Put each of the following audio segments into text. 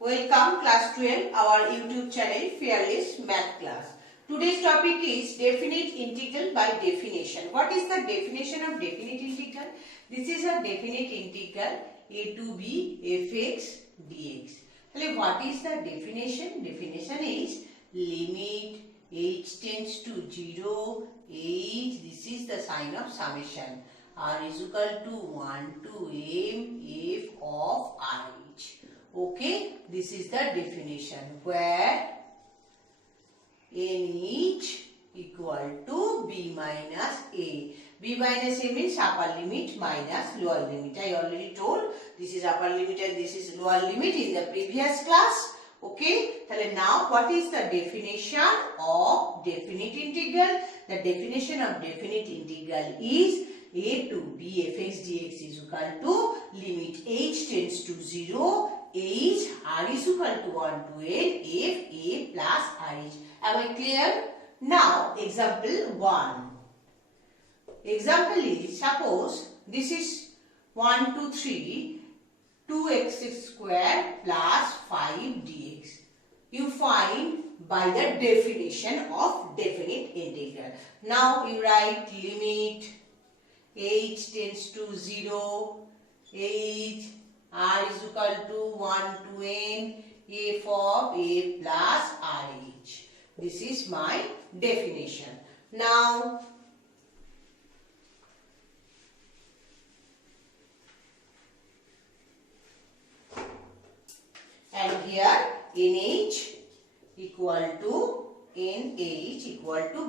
Welcome class 12, our YouTube channel Fearless Math Class. Today's topic is definite integral by definition. What is the definition of definite integral? This is a definite integral a to b fx dx. What is the definition? Definition is limit h tends to 0, h, this is the sign of summation, r is equal to 1 to m f of rh. Okay, this is the definition where n is equal to b minus a. B minus a means upper limit minus lower limit. I already told this is upper limit and this is lower limit in the previous class. Okay, now what is the definition of definite integral? The definition of definite integral is a to b fx dx is equal to limit h tends to 0, h r is equal to 1 to n f a plus rh. Am I clear? Now example 1. Example is, suppose this is 1, 2, 3, 2x square plus 5 dx. You find by the definition of definite integral. Now you write limit h tends to 0, h r is equal to 1 to n f of a plus rh. This is my definition. Now and here nh equal to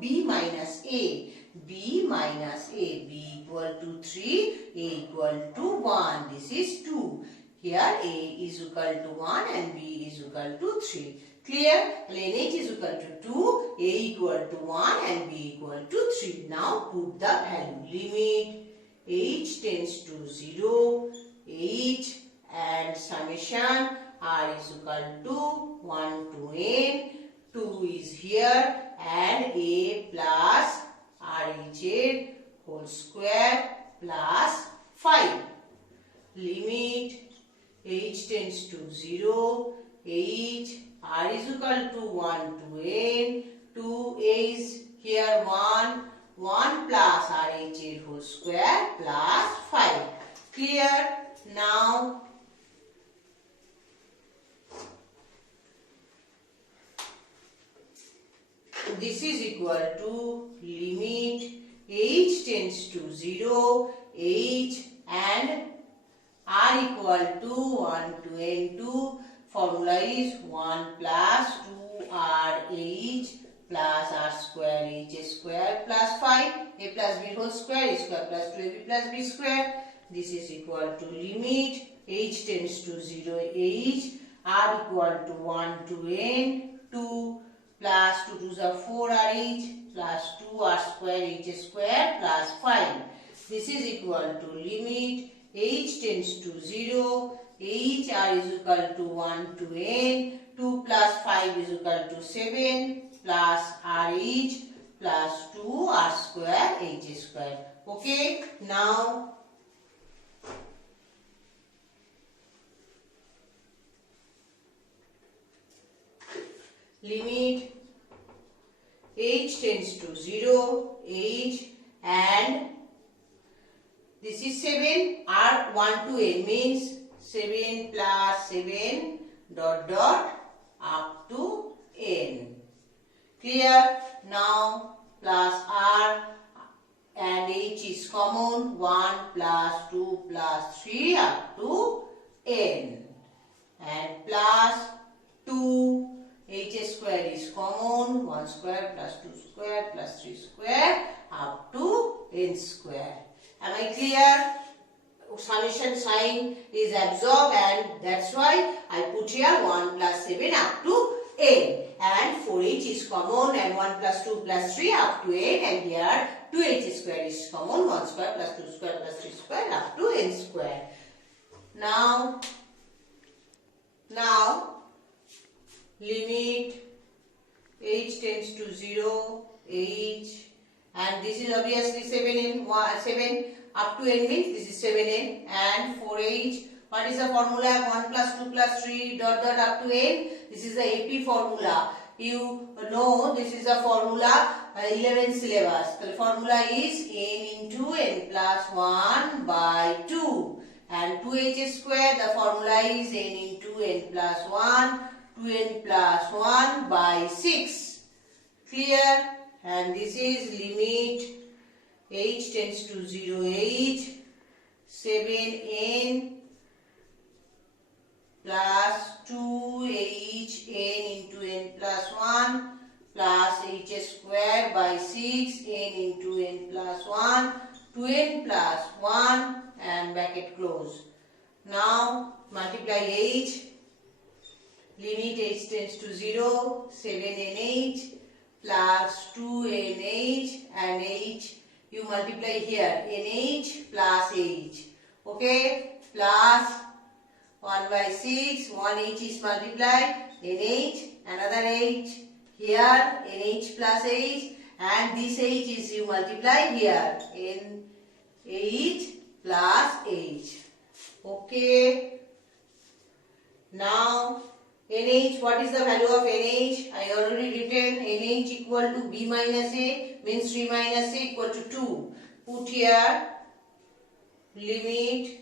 b minus a. B minus a. B equal to 3, a equal to 1. This is 2. Here a is equal to 1 and b is equal to 3. Clear? nh is equal to 2, a equal to 1 and b equal to 3. Now put the value. Limit h tends to 0, h and summation r is equal to 1 to n, 2 is here and a plus rh whole square plus 5. Limit h tends to 0, h, r is equal to 1 to n, 2 is here 1, 1 plus rh whole square plus 5. Clear? Now this is equal to limit h tends to 0, h and r equal to 1 to n2. Formula is 1 plus 2rh plus r square h square plus 5. A plus b whole square, a square plus 2ab plus b square. This is equal to limit h tends to 0, h, r equal to 1 to n, 2 plus 2 to the 4 rh plus 2 r square h square plus 5. This is equal to limit h tends to 0, h, r is equal to 1 to n, 2 plus 5 is equal to 7 plus rh plus 2 r square h square. Okay, now limit h tends to 0, h and this is 7, r 1 to n means 7 plus 7 dot dot up to n. Clear? Now plus r and h is common, 1 plus 2 plus 3 up to n and plus 2 h square is common, 1 square plus 2 square plus 3 square up to n square. Am I clear? Summation sign is absorbed and that's why I put here 1 plus 7 up to n and 4h is common and 1 plus 2 plus 3 up to n and here 2h square is common, 1 square plus 2 square plus 3 square up to n square. Now limit h tends to 0, h and this is obviously 7 up to n means this is 7n and 4h What is the formula? 1 plus 2 plus 3 dot dot up to n. This is the AP formula. You know this is the formula 11th syllabus. The formula is n into n plus 1 by 2. And 2h square, the formula is n into n plus 1, 2n plus 1 by 6. Clear? And this is limit h tends to 0 h, 7n plus 2h n into n plus 1 plus h square by 6 n into n plus 1, 2n plus 1 and bracket close. Now multiply h, limit h tends to 0, 7nh plus 2nh and h you multiply here, nh plus h, okay, plus 1 by 6, 1h is multiplied, nh, another h, here nh plus h, and this h is you multiply here, nh plus h, okay. Now nh, what is the value of nh? I already written nh equal to b minus a, means 3 minus a equal to 2. Put here limit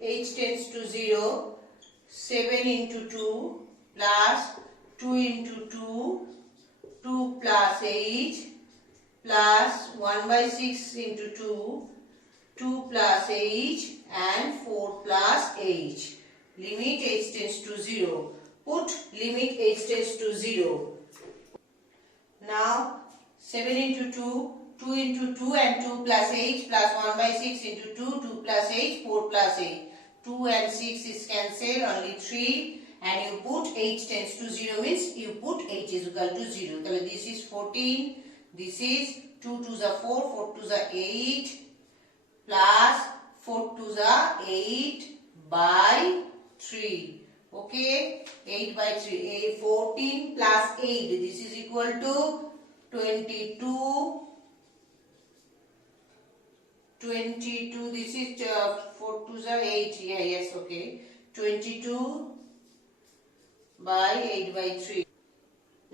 h tends to 0, 7 into 2 plus 2 into 2, 2 plus h plus 1 by 6 into 2, 2 plus h and 4 plus h. Limit h tends to 0. Put limit h tends to 0. Now 7 into 2, 2 into 2 and 2 plus h plus 1 by 6 into 2, 2 plus h, 4 plus h. 2 and 6 is cancelled, only 3, and you put h tends to 0 means you put h is equal to 0. So this is 14, this is 2 to the 4, 4 to the 8 plus 4 to the 8 by 3. Okay, 8 by 3, 14 plus 8, this is equal to 22, this is 4 to the 8, yeah, yes, okay, 22 by 8 by 3.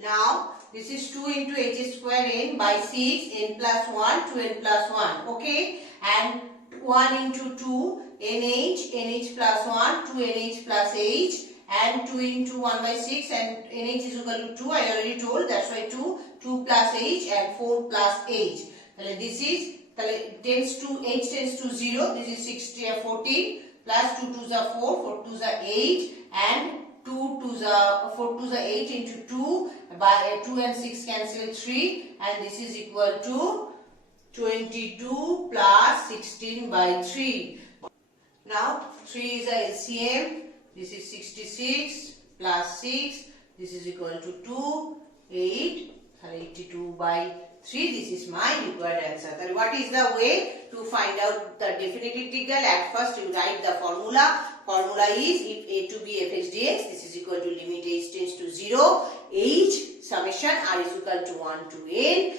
Now, this is 2 into h square n by 6, n plus 1, 2n plus 1, okay, and 1 into 2, nh plus 1, 2nh plus h, and 2 into 1 by 6 and nh is equal to 2, I already told, that's why 2 plus h and 4 plus h. This is h tends to 0, this is 14 plus 2 to the 4, 4 to the 8 and 2 to the 4 to the 8 into 2 by 2 and 6 cancel 3 and this is equal to 22 plus 16 by 3. Now 3 is a LCM, this is 66 plus 6, this is equal to 2, 8, 82 by 3. This is my required answer. Then what is the way to find out the definite integral? At first you write the formula. Formula is if a to b f x dx, this is equal to limit h tends to 0, h summation r is equal to 1 to n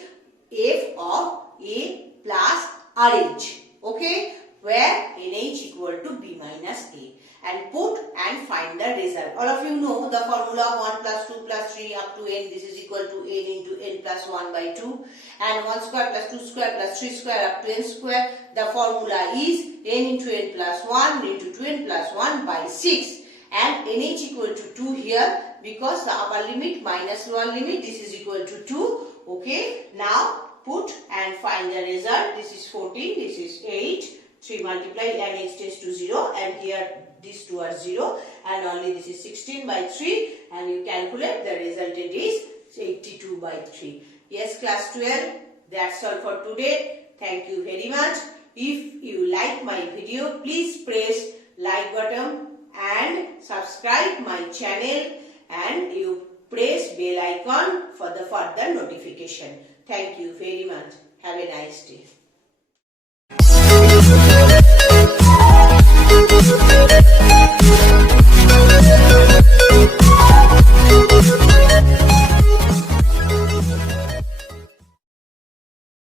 f of a plus rh, okay, where nh equal to b minus a, and put and find the result. All of you know the formula 1 plus 2 plus 3 up to n, this is equal to n into n plus 1 by 2, and 1 square plus 2 square plus 3 square up to n square. The formula is n into n plus 1 into 2n plus 1 by 6, and nh equal to 2 here because the upper limit minus lower limit, this is equal to 2, okay. Now put and find the result. This is 14, this is 8, 3 multiply and h tends to 0, and here these two are 0, and only this is 16 by 3, and you calculate the resultant is 82 by 3. Yes, class 12, that's all for today. Thank you very much. If you like my video, please press like button and subscribe my channel, and you press bell icon for the further notification. Thank you very much. Have a nice day.